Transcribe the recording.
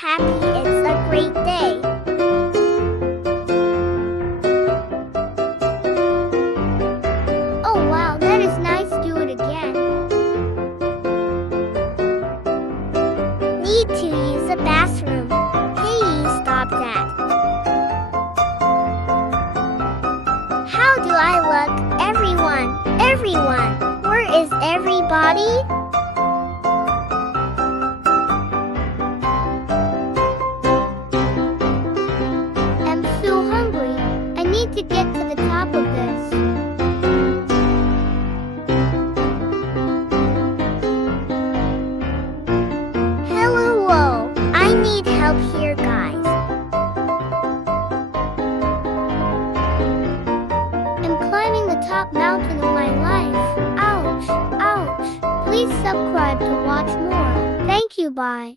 happy it's a great day. Oh wow, that is nice. Do it again. Need to use the bathroom. Hey, stop that. How do I look? Everyone, where is everybody? I'm so hungry. I need to get to the top of this. Hello, whoa. I need help here, guys. I'm climbing the top mountain of my life. Ouch. Please subscribe to watch more. Thank you, bye.